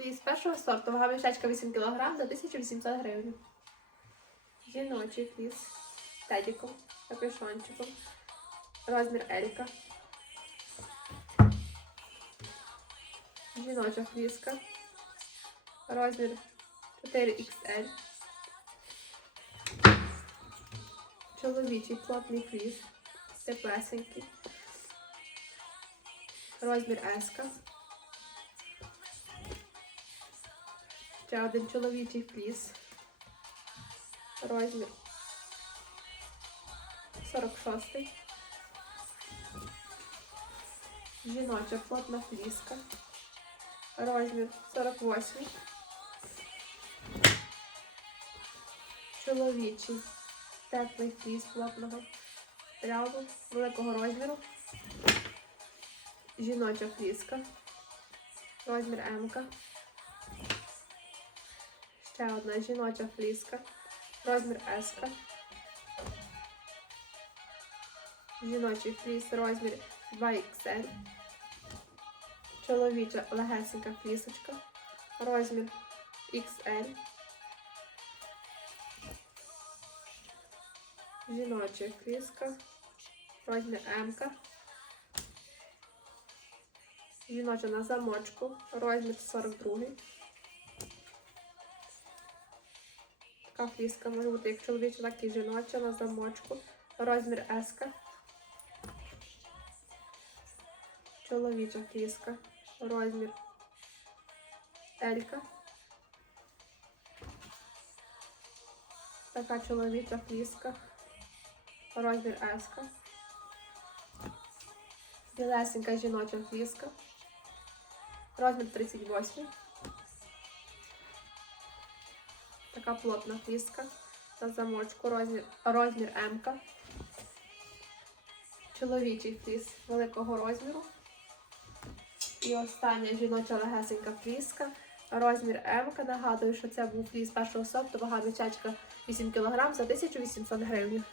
Фліс першого сорту, вага мішечка 8 кг за 1800 гривень. Жіночий фліс з тедіком, капюшончиком. Розмір Елька. Жіноча фліска. Розмір 4XL. Чоловічий плотний фліс. Теплесенький. Розмір S. Ще один чоловічий фліс. Розмір 46. Жіноча плотна фліска. Розмір 48. Чоловічий теплий фліс плотного ряду великого розміру. Жіноча фліска. Розмір М. Ще одна жіноча фліска. Розмір S. Жіночий фліс розмір 2XL. Чоловіча легесенька флісочка. Розмір XL. Жіноча фліска. Розмір М. Жіноча на замочку. Розмір 42. Така може бути як чоловіча, так і жіноча на замочку. Розмір S. Чоловіча фліска. Розмір L. Така чоловіча фліска. Розмір S. Білесенька жіноча фліска. Розмір 38. Така плотна фліска на замочку. Розмір, розмір М. Чоловічий фліс великого розміру. І остання жіноча легесенька фліска. Розмір М. Нагадую, що це був фліс першого сорту, вага місячка 8 кг за 1800 гривень.